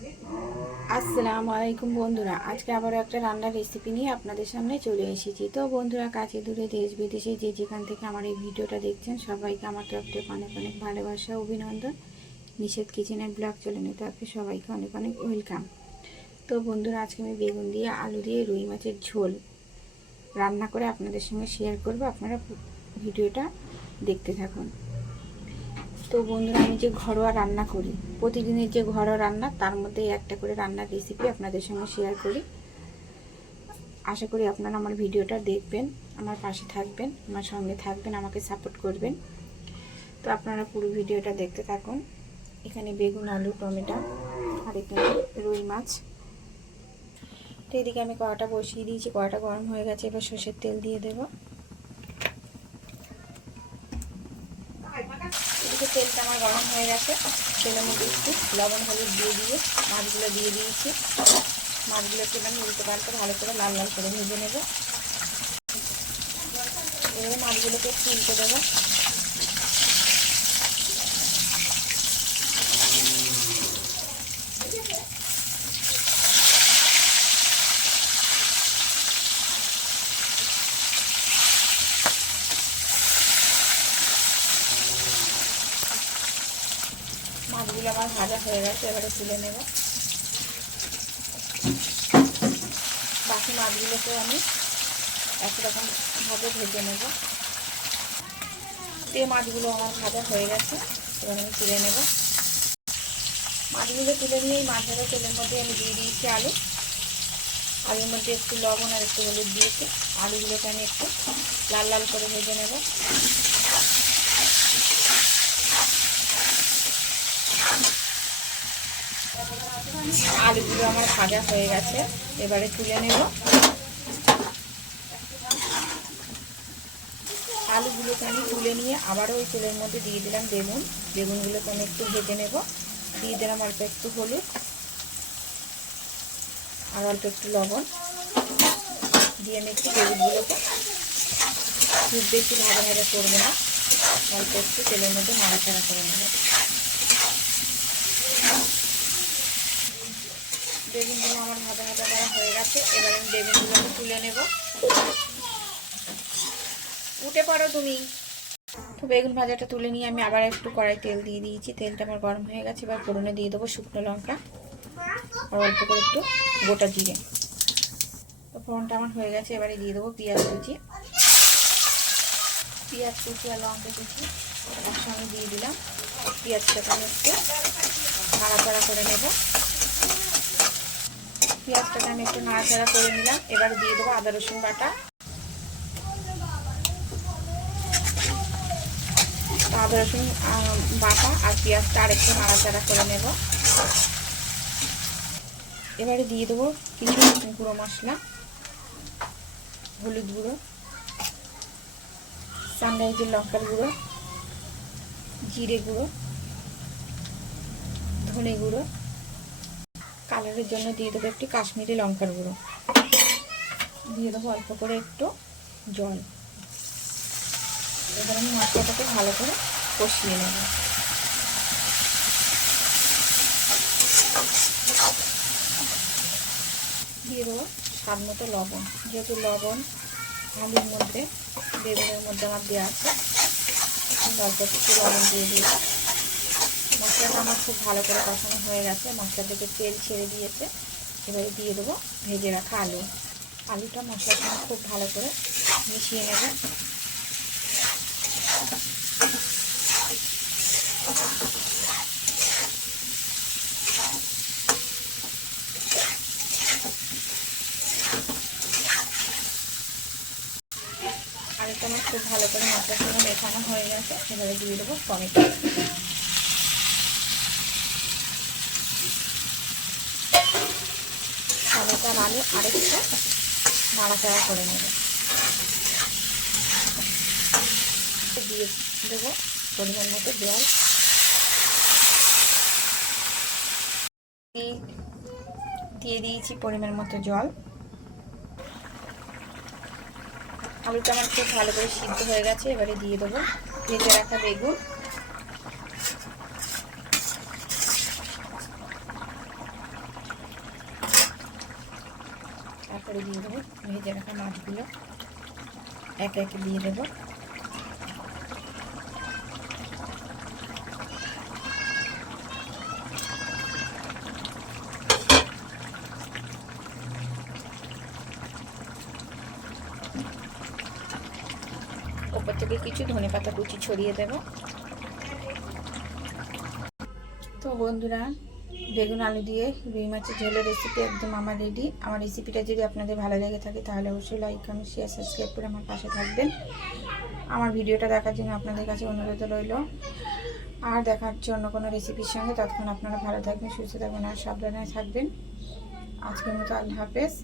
আসসালামু আলাইকুম বন্ধুরা, আজকে আবারও একটা রান্নার রেসিপি নিয়ে আপনাদের সামনে চলে এসেছি। তো বন্ধুরা, কাছে দূরে দেশ বিদেশে যে যেখান থেকে আমার এই ভিডিওটা দেখছেন, সবাইকে আমার তরফ থেকে অনেক অনেক ভালোবাসা, অভিনন্দন। নিষেধ কিচেনের ব্লগ চ্যানেলে তরফে সবাইকে অনেক অনেক ওয়েলকাম। তো বন্ধুরা, আজকে আমি বেগুন দিয়ে আলু দিয়ে রুই মাছের ঝোল রান্না করে আপনাদের সঙ্গে শেয়ার করব। আপনারা ভিডিওটা দেখতে থাকুন। তো বন্ধুরা, আমি যে ঘরোয়া রান্না করি, প্রতিদিনের যে ঘরোয়া রান্না, তার মধ্যে একটা করে রান্নার রেসিপি আপনাদের সঙ্গে শেয়ার করি। আশা করি আপনারা আমার ভিডিওটা দেখবেন, আমার পাশে থাকবেন, আমার সঙ্গে থাকবেন, আমাকে সাপোর্ট করবেন। তো আপনারা পুরো ভিডিওটা দেখতে থাকুন। এখানে বেগুন, আলু, টমেটো আর এখানে রুই মাছ। তো এদিকে আমি কড়াটা বসিয়ে দিয়েছি, কড়াটা গরম হয়ে গেছে। এবার সর্ষের তেল দিয়ে দেবো। এদিকে তেলটা আমার গরম হয়ে গেছে। তেলের মধ্যে একটু লবণ হলুদ দিয়ে মাছগুলো দিয়ে দিয়েছি। মাছগুলোকে আমি উল্টো পাল্টে ভালো করে লাল লাল করে ভেজে নেব। এবারে মাছগুলোকে একটু উল্টে দেবো। মাছগুলো আমার ভাজা হয়ে গেছে, এবারে তুলে নেব। বাকি মাছগুলোকে আমি একরকমভাবে ভেজে নেব। এই মাছগুলো আমার ভাজা হয়ে গেছে, এবার আমি তুলে নেব। মাছগুলো তুলে নিয়ে এই মাছ ভাজা তেলের মধ্যে আমি দিয়ে দিয়েছি আলু। আলুর মধ্যে একটু লবণ আর একটু হলুদ দিয়েছি। আলুগুলোকে আমি একটু লাল লাল করে ভেজে নেব। আলুগুলো আমার ভাজা হয়ে গেছে, এবারে তুলে নেব। আলুগুলোকে আমি তুলে নিয়ে আবারও ওই তেলের মধ্যে দিয়ে দিলাম বেগুন। বেগুনগুলোকে আমি একটু ভেজে নেব। দিয়ে দিলাম অল্প একটু হলুদ আর অল্প একটু লবণ দিয়ে আমি একটু বেগুনগুলোকে খুব বেশি ভাজা ভাজা করবো না, অল্প একটু তেলের মধ্যে নাড়াচাড়া করে নেব। বেগুনগুলো আমার ভাজা ভাজা করা হয়ে গেছে, এবার আমি বেগুনগুলোকে তুলে নেব। উঠে পড়ো তুমি। তো বেগুন ভাজাটা তুলে নিয়ে আমি আবার একটু কড়াই তেল দিয়ে দিয়েছি। তেলটা আমার গরম হয়ে গেছে, এবার ফোড়নে দিয়ে দেবো শুকনো লঙ্কা আর অল্প করে একটু গোটা জিরে। তো ফোড়নটা আমার হয়ে গেছে, এবারে দিয়ে দেবো পেঁয়াজ কুচি। পেঁয়াজ কুচি আর লঙ্কা কুচি একসঙ্গে দিয়ে দিলাম। পেঁয়াজটাকে আমি একটু নাড়াচাড়া করে নেব। পেঁয়াজটাকে আমি একটু নাড়াচাড়া করে নিলাম। এবার দিয়ে দেবো আদা রসুন বাটা। আদা রসুন বাটা আর পেঁয়াজটা আর একটু নাড়াচাড়া করে নেব। এবারে দিয়ে দেবো কিছু গুঁড়ো মশলা, হলুদ গুঁড়ো, সানরাইজের লঙ্কার গুঁড়ো, জিরে গুঁড়ো, ধনে গুঁড়ো, কালারের জন্য দিয়ে দেবো একটি কাশ্মীরি লঙ্কার গুঁড়ো, দিয়ে দেবো অল্প করে একটু জল। এবার আমি মশলাটাকে ভালো করে কষিয়ে নেব। দিয়ে দেবো স্বাদ মতো লবণ। যেহেতু লবণ আলুর মধ্যে বেগুনের মধ্যে আমার দেওয়া আছে, অল্প একটু লবণ দিয়ে দিই। মশলাটা আমার খুব ভালো করে কষানো হয়ে গেছে, মশলা থেকে তেল ছেড়ে দিয়েছে। এবারে দিয়ে দেবো ভেজে রাখা আলু। আলুটা মশলার সঙ্গে খুব ভালো করে মিশিয়ে নেব। আলুটা আমার খুব ভালো করে মশলার সঙ্গে মেশানো হয়ে গেছে, এবারে দিয়ে দেবো টমেটো। টমেটো আর আলু আরেকটু নাড়াচাড়া করে নেব। দিয়ে দেবো পরিমাণ মতো জল। দিয়ে দিয়েছি পরিমাণ মতো জল। আলুটা আমার খুব ভালো করে সিদ্ধ হয়ে গেছে, এবারে দিয়ে দেবো ভেজে রাখা বেগুন। করে দিয়ে দেবো ভেজে রাখা মাছগুলো একে একে দিয়ে দেবো। ওপর থেকে কিছু ধনেপাতা কুচি ছড়িয়ে দেব। তো বন্ধুরা, বেগুন আলু দিয়ে রুই মাছের ঝোলের রেসিপি একদম আমার রেডি। আমার রেসিপিটা যদি আপনাদের ভালো লেগে থাকে তাহলে অবশ্যই লাইক, কমেন্ট, শেয়ার, সাবস্ক্রাইব করে আমার পাশে থাকবেন। আমার ভিডিওটা দেখার জন্য আপনাদের কাছে অনুরোধ রইল। আর দেখার জন্য কোনো রেসিপির সঙ্গে ততক্ষণ আপনারা ভালো থাকবেন, সুস্থ থাকবেন আর সাবধানে থাকবেন। আজকের মতো আল্লাহ হাফেজ।